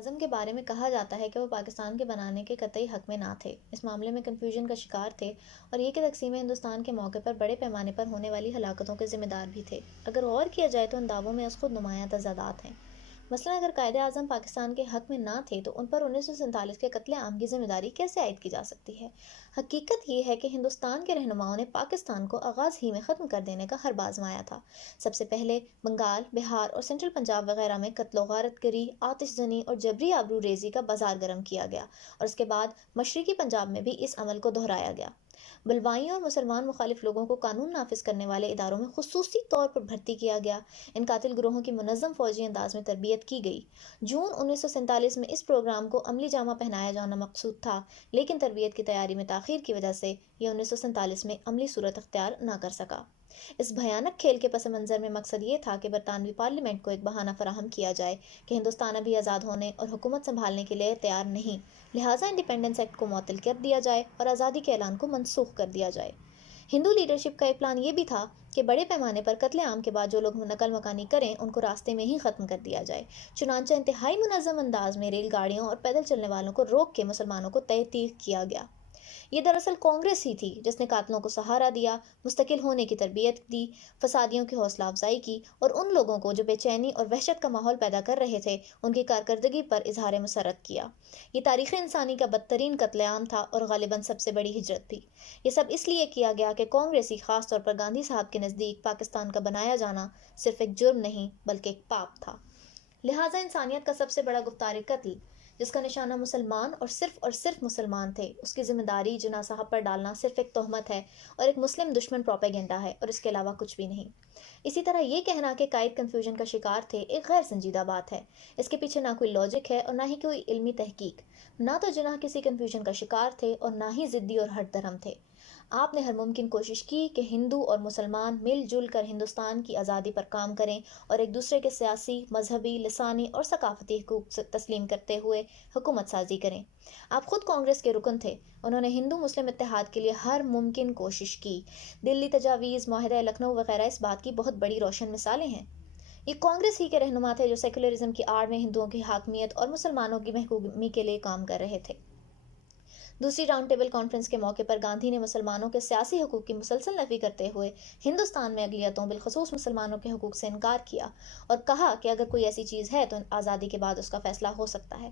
اعظم کے بارے میں کہا جاتا ہے کہ وہ پاکستان کے بنانے کے قطعی حق میں نہ تھے، اس معاملے میں کنفیوژن کا شکار تھے اور یہ کہ تقسیم ہندوستان کے موقع پر بڑے پیمانے پر ہونے والی ہلاکتوں کے ذمہ دار بھی تھے۔ اگر غور کیا جائے تو ان دعووں میں از خود نمایاں تضادات ہیں۔ مثلاً اگر قائد اعظم پاکستان کے حق میں نہ تھے تو ان پر 1947 کے قتل عام کی ذمہ داری کیسے عائد کی جا سکتی ہے؟ حقیقت یہ ہے کہ ہندوستان کے رہنماؤں نے پاکستان کو آغاز ہی میں ختم کر دینے کا حربہ آزمایا تھا۔ سب سے پہلے بنگال، بہار اور سینٹرل پنجاب وغیرہ میں قتل و غارت گری، آتش زنی اور جبری آبرو ریزی کا بازار گرم کیا گیا اور اس کے بعد مشرقی پنجاب میں بھی اس عمل کو دہرایا گیا۔ بلوائیوں اور مسلمان مخالف لوگوں کو قانون نافذ کرنے والے اداروں میں خصوصی طور پر بھرتی کیا گیا۔ ان قاتل گروہوں کی منظم فوجی انداز میں تربیت کی گئی۔ جون 1947 میں اس پروگرام کو عملی جامہ پہنایا جانا مقصود تھا، لیکن تربیت کی تیاری میں تاخیر کی وجہ سے یہ 1947 میں عملی صورت اختیار نہ کر سکا۔ اس بھیانک کھیل کے پس منظر میں مقصد یہ تھا کہ برطانوی پارلیمنٹ کو ایک بہانہ فراہم کیا جائے کہ ہندوستان ابھی آزاد ہونے اور حکومت سنبھالنے کے لیے تیار نہیں، لہٰذا انڈیپینڈنس ایکٹ کو معطل کر دیا جائے اور آزادی کے اعلان کو منسوخ کر دیا جائے۔ ہندو لیڈرشپ کا ایک پلان یہ بھی تھا کہ بڑے پیمانے پر قتل عام کے بعد جو لوگ نقل مکانی کریں ان کو راستے میں ہی ختم کر دیا جائے۔ چنانچہ انتہائی منظم انداز میں ریل گاڑیوں اور پیدل چلنے والوں کو روک کے مسلمانوں کو تحقیق کیا گیا۔ یہ دراصل کانگریس ہی تھی جس نے قاتلوں کو سہارا دیا، مستقل ہونے کی تربیت دی، فسادیوں کی حوصلہ افزائی کی اور ان لوگوں کو جو بے چینی اور وحشت کا ماحول پیدا کر رہے تھے ان کی کارکردگی پر اظہار مسرت کیا۔ یہ تاریخ انسانی کا بدترین قتل عام تھا اور غالباً سب سے بڑی ہجرت بھی۔ یہ سب اس لیے کیا گیا کہ کانگریسی، خاص طور پر گاندھی صاحب کے نزدیک پاکستان کا بنایا جانا صرف ایک جرم نہیں بلکہ ایک پاپ تھا۔ لہٰذا انسانیت کا سب سے بڑا گفتار قتل، جس کا نشانہ مسلمان اور صرف مسلمان تھے، اس کی ذمہ داری جناح صاحب پر ڈالنا صرف ایک تہمت ہے اور ایک مسلم دشمن پروپیگنڈا ہے اور اس کے علاوہ کچھ بھی نہیں۔ اسی طرح یہ کہنا کہ قائد کنفیوژن کا شکار تھے ایک غیر سنجیدہ بات ہے۔ اس کے پیچھے نہ کوئی لاجک ہے اور نہ ہی کوئی علمی تحقیق۔ نہ تو جناح کسی کنفیوژن کا شکار تھے اور نہ ہی ضدی اور ہٹ دھرم تھے۔ آپ نے ہر ممکن کوشش کی کہ ہندو اور مسلمان مل جل کر ہندوستان کی آزادی پر کام کریں اور ایک دوسرے کے سیاسی، مذہبی، لسانی اور ثقافتی حقوق تسلیم کرتے ہوئے حکومت سازی کریں۔ آپ خود کانگریس کے رکن تھے۔ انہوں نے ہندو مسلم اتحاد کے لیے ہر ممکن کوشش کی۔ دلی تجاویز، معاہدہ لکھنؤ وغیرہ اس بات کی بہت بڑی روشن مثالیں ہیں۔ یہ کانگریس ہی کے رہنما تھے جو سیکولرزم کی آڑ میں ہندوؤں کی حاکمیت اور مسلمانوں کی محکومی کے لیے کام کر رہے تھے۔ دوسری راؤنڈ ٹیبل کانفرنس کے موقع پر گاندھی نے مسلمانوں کے سیاسی حقوق کی مسلسل نفی کرتے ہوئے ہندوستان میں اقلیتوں بالخصوص مسلمانوں کے حقوق سے انکار کیا اور کہا کہ اگر کوئی ایسی چیز ہے تو آزادی کے بعد اس کا فیصلہ ہو سکتا ہے۔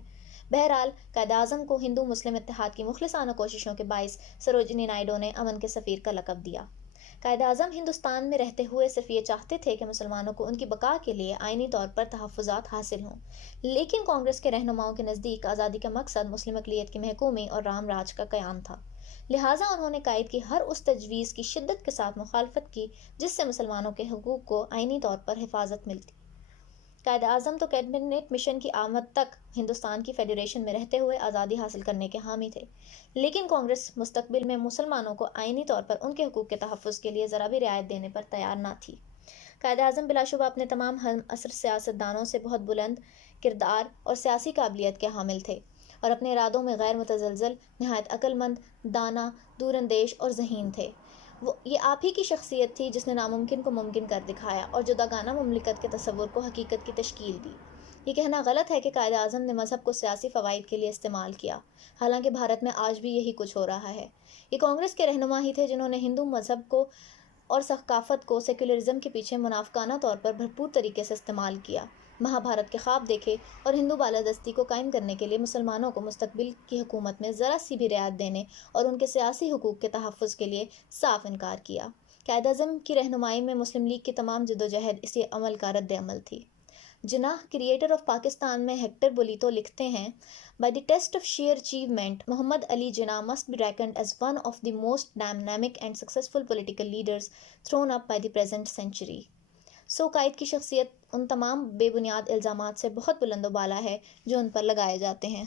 بہرحال قائد اعظم کو ہندو مسلم اتحاد کی مخلصانہ کوششوں کے باعث سروجنی نائیڈو نے امن کے سفیر کا لقب دیا۔ قائد اعظم ہندوستان میں رہتے ہوئے صرف یہ چاہتے تھے کہ مسلمانوں کو ان کی بقا کے لیے آئینی طور پر تحفظات حاصل ہوں، لیکن کانگریس کے رہنماؤں کے نزدیک آزادی کا مقصد مسلم اقلیت کی محکومی اور رام راج کا قیام تھا۔ لہٰذا انہوں نے قائد کی ہر اس تجویز کی شدت کے ساتھ مخالفت کی جس سے مسلمانوں کے حقوق کو آئینی طور پر حفاظت ملتی۔ قائد اعظم تو کیبنٹ مشن کی آمد تک ہندوستان کی فیڈریشن میں رہتے ہوئے آزادی حاصل کرنے کے حامی تھے، لیکن کانگریس مستقبل میں مسلمانوں کو آئینی طور پر ان کے حقوق کے تحفظ کے لیے ذرا بھی رعایت دینے پر تیار نہ تھی۔ قائد اعظم بلا شبہ اپنے تمام ہم عصر سیاستدانوں سے بہت بلند کردار اور سیاسی قابلیت کے حامل تھے اور اپنے ارادوں میں غیر متزلزل، نہایت عقل مند، دانا، دور اندیش اور ذہین تھے۔ یہ آپ ہی کی شخصیت تھی جس نے ناممکن کو ممکن کر دکھایا اور جداگانہ مملکت کے تصور کو حقیقت کی تشکیل دی۔ یہ کہنا غلط ہے کہ قائد اعظم نے مذہب کو سیاسی فوائد کے لیے استعمال کیا، حالانکہ بھارت میں آج بھی یہی کچھ ہو رہا ہے۔ یہ کانگریس کے رہنما ہی تھے جنہوں نے ہندو مذہب کو اور ثقافت کو سیکولرزم کے پیچھے منافقانہ طور پر بھرپور طریقے سے استعمال کیا، مہابھارت کے خواب دیکھے اور ہندو بالادستی کو قائم کرنے کے لیے مسلمانوں کو مستقبل کی حکومت میں ذرا سی بھی رعایت دینے اور ان کے سیاسی حقوق کے تحفظ کے لیے صاف انکار کیا۔ قائد اعظم کی رہنمائی میں مسلم لیگ کی تمام جدوجہد اسی عمل کا رد عمل تھی۔ جناح کریٹر آف پاکستان میں ہیکٹر بولیتو لکھتے ہیں، "By the test of sheer achievement, Muhammad Ali Jinnah must be reckoned as one of the most dynamic and successful political leaders thrown up by the present century." قائد کی شخصیت ان تمام بے بنیاد الزامات سے بہت بلند و بالا ہے جو ان پر لگائے جاتے ہیں۔